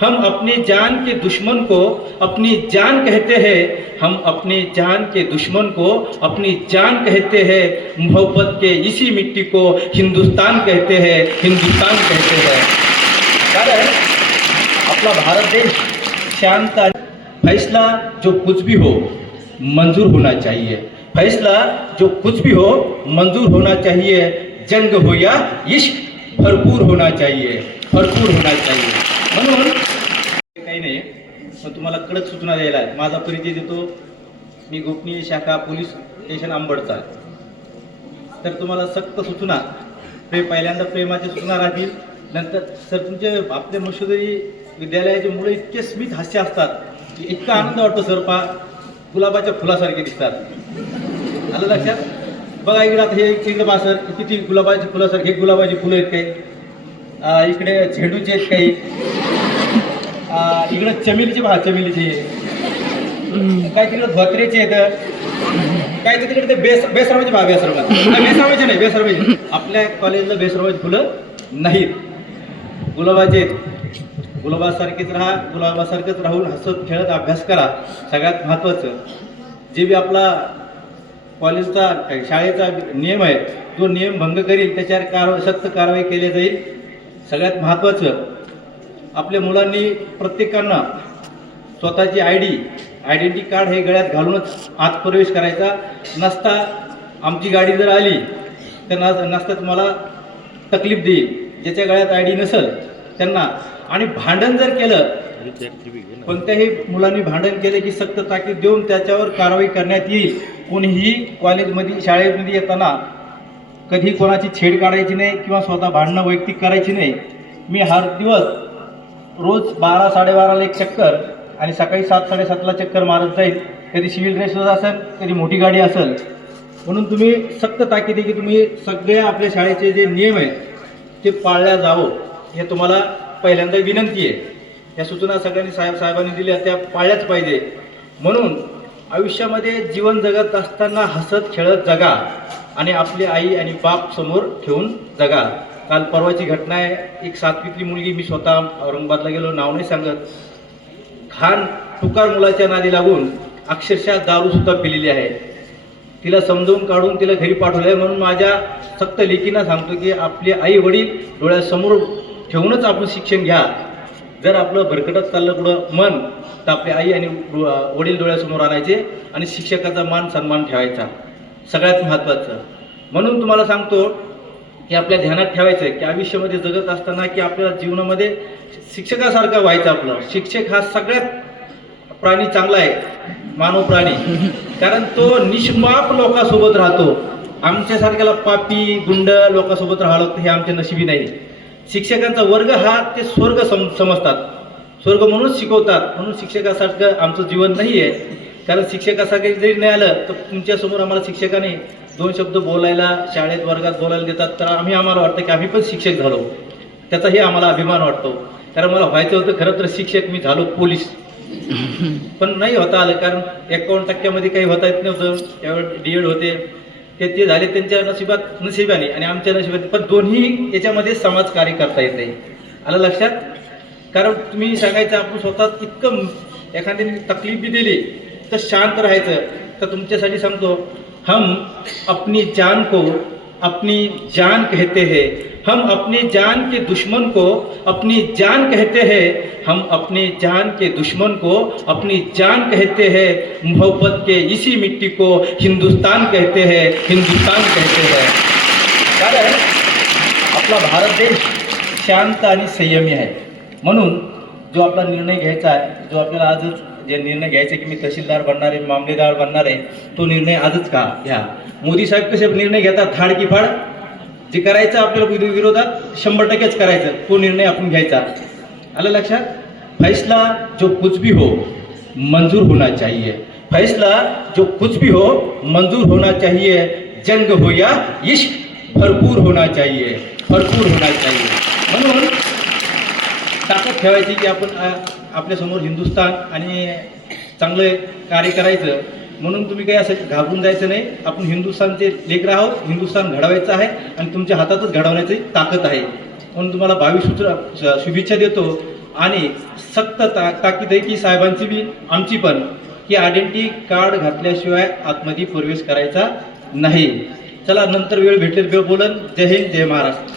हम अपनी जान के दुश्मन को अपनी जान कहते हैं, हम अपनी जान के दुश्मन को अपनी जान कहते हैं, मोहब्बत के इसी मिट्टी को हिंदुस्तान कहते हैं, हिंदुस्तान कहते हैं। कारण आपला भारत देश शांत आहे। फैसला जो कुछ भी हो मंजूर होना चाहिए, फैसला जो कुछ भी हो मंजूर होना चाहिए, जंग हो या इश्क भरपूर होना चाहिए, भरपूर होना चाहिए। म्हणून काही नाही, पण तुम्हाला कडक सूचना द्यायला आहे। माझा परिचय देतो, मी गोपनीय शाखा पोलीस स्टेशन अंबडचा आहे। तर तुम्हाला सक्त सूचना, पहिल्यांदा प्रेमाच्या सूचना राहतील, नंतर सर तुमचे आपले मशोदरी विद्यालयाचे मुलं इतके स्मित हास्य असतात की इतका आनंद वाटतो सर, पा गुलाबाच्या फुलासारखे दिसतात। आलं लक्षात? बघा इकडे आता हे इकडे पहा सर, किती गुलाबाची फुलासारखे गुलाबाची फुलं आहेत काही, इकडे झेंडूचे आहेत काही, इकडे चमेलीचे पहा, चमेलीचे काय, तिकडे धोत्रेचे आहेत काय, तिकडे ते बेसरामाचे पहा, बेसरामाचे नाही, बेसरामाचे आपल्या कॉलेजला बेसरामाची फुलं नाहीत, गुलाबाचे आहेत। गुलाबासारखेच राहा, गुलाबासारखंच राहून हसत खेळत अभ्यास करा। सगळ्यात महत्त्वाचं जे बी आपला कॉलेजचा शाळेचा नियम आहे, तो नियम भंग करील त्याच्यावर सक्त कारवाई केली जाईल। सगळ्यात महत्त्वाचं आपल्या मुलांनी प्रत्येकांना स्वतःची आयडेंटिटी कार्ड हे गळ्यात घालूनच आत प्रवेश करायचा नसता। आमची गाडी जर आली तर नसता तुम्हाला तकलीफ देईल, ज्याच्या गळ्यात आयडी नसेल त्यांना। आणि भांडण जर केलं, कोणत्याही मुलांनी भांडण केले की सक्त ताकीद देऊन त्याच्यावर कारवाई करण्यात येईल। कोणीही कॉलेजमध्ये शाळेमध्ये येताना कधी कोणाची छेड काढायची नाही किंवा स्वतः भांडणं वैयक्तिक करायची नाही। मी हर दिवस रोज 12-12:30ला एक चक्कर आणि सकाळी 7-7:30ला चक्कर मारत जाईल। कधी सिव्हिल ड्रेस असेल, कधी मोठी गाडी असेल। म्हणून तुम्ही सक्त ताकीद आहे की तुम्ही सगळ्या आपल्या शाळेचे जे नियम आहेत ते पाळल्या जावं, हे तुम्हाला पहिल्यांदा विनंती आहे। या सूचना सगळ्यांनी साहेबांनी दिल्या त्या पाळल्याच पाहिजे। म्हणून आयुष्यामध्ये जीवन जगत असताना हसत खेळत जगा आणि आपली आई आणि बाप समोर ठेवून जगा। काल परवाची घटना आहे, एक 7वीतली मुलगी, मी स्वतः औरंगाबादला गेलो, नाव नाही सांगत, खान टुकार मुलाच्या नादी लागून अक्षरशः दारूसुद्धा पिलेली आहे। तिला समजावून काढून तिला घरी पाठवलं आहे। म्हणून माझ्या सक्त लेकींना सांगतो की आपले आई वडील डोळ्यासमोर ठेवूनच आपण शिक्षण घ्या। जर आपलं भरकटत चाललं पुढं मन, तर आपले आई आणि वडील डोळ्यासमोर आणायचे आणि शिक्षकाचा मान सन्मान ठेवायचा, सगळ्यात महत्त्वाचं। म्हणून तुम्हाला सांगतो की आपल्या ध्यानात ठेवायचं आहे की आयुष्यामध्ये जगत असताना की आपल्या जीवनामध्ये शिक्षकासारखं व्हायचं। आपलं शिक्षक हा सगळ्यात प्राणी चांगला आहे, मानव प्राणी, कारण तो निष्पाप लोकांसोबत राहतो। आमच्यासारख्याला पापी गुंड लोकांसोबत राहावं लागतं, हे आमच्या नशिबी नाही। शिक्षकांचा वर्ग हा ते स्वर्ग समजतात, स्वर्ग म्हणून शिकवतात। म्हणून शिक्षकासारखं आमचं जीवन नाही आहे, कारण शिक्षकासारखं जरी नाही आलं तर तुमच्यासमोर आम्हाला शिक्षकाने 2 शब्द बोलायला, शाळेत वर्गात बोलायला देतात, तर आम्हाला वाटतं की आम्ही पण शिक्षक झालो, त्याचाही आम्हाला अभिमान वाटतो। कारण मला व्हायचं होतं खरं तर शिक्षक, मी झालो पोलीस, पण नाही होता आलं, कारण 51% काही होता येत नव्हतं। त्यावेळेस DED होते, ते झाले त्यांच्या नशिबाने आणि आमच्या नशिबाने, पण दोन्ही याच्यामध्ये समाजकार्य करता येत नाही। आलं लक्षात? कारण तुम्ही सांगायचं आपण स्वतः इतकं एखाद्याने तकलीफ बी दिली तर शांत राहायचं। तर तुमच्यासाठी सांगतो, हम अपनी जान को अपनी जान कहते हैं, हम अपनी जान के दुश्मन को अपनी जान कहते हैं, हम अपनी जान के दुश्मन को अपनी जान कहते हैं, मोहब्बत के इसी मिट्टी को हिंदुस्तान कहते हैं, हिंदुस्तान कहते हैं। कारण आपला भारत देश शांत आणि संयमी आहे। म्हणून जो आपला निर्णय घ्यायचा आहे, जो आपल्याला आजच जे निर्णय घ्यायचे की मी तहसीलदार बनणार आहे, मामलेदार बनणार आहे, तो निर्णय आजच का घ्या। मोदी साहेब कसे निर्णय घेतात, थाड की फाड, जे करायचं आपल्याला विरोधात 100%च करायचं, तो निर्णय आपण घ्यायचा। आलं लक्षात? फैसला जो कुछ भी हो मंजूर होना चाहिए, फैसला जो कुछ भी हो मंजूर होना चाहिए, जंग हो या इश्क भरपूर होना चाहिए, भरपूर होना चाहिए। म्हणून ताकद ठेवायची की आपण आपल्यासमोर हिंदुस्थान आणि चांगलं कार्य करायचं। म्हणून तुम्ही काही असं घाबरून जायचं नाही, आपण हिंदुस्थानचे लेकरं आहोत, हिंदुस्थान घडवायचं आहे आणि तुमच्या हातातच घडवण्याची ताकद आहे। म्हणून तुम्हाला भावी शुभेच्छा देतो। आणि सक्त ताकीद आहे की साहेबांची बी आमची पण की आयडेंटिटी कार्ड घातल्याशिवाय आतमध्ये प्रवेश करायचा नाही. चला नंतर वेळ भेटेल बोलन. जय हिंद जय महाराष्ट्र.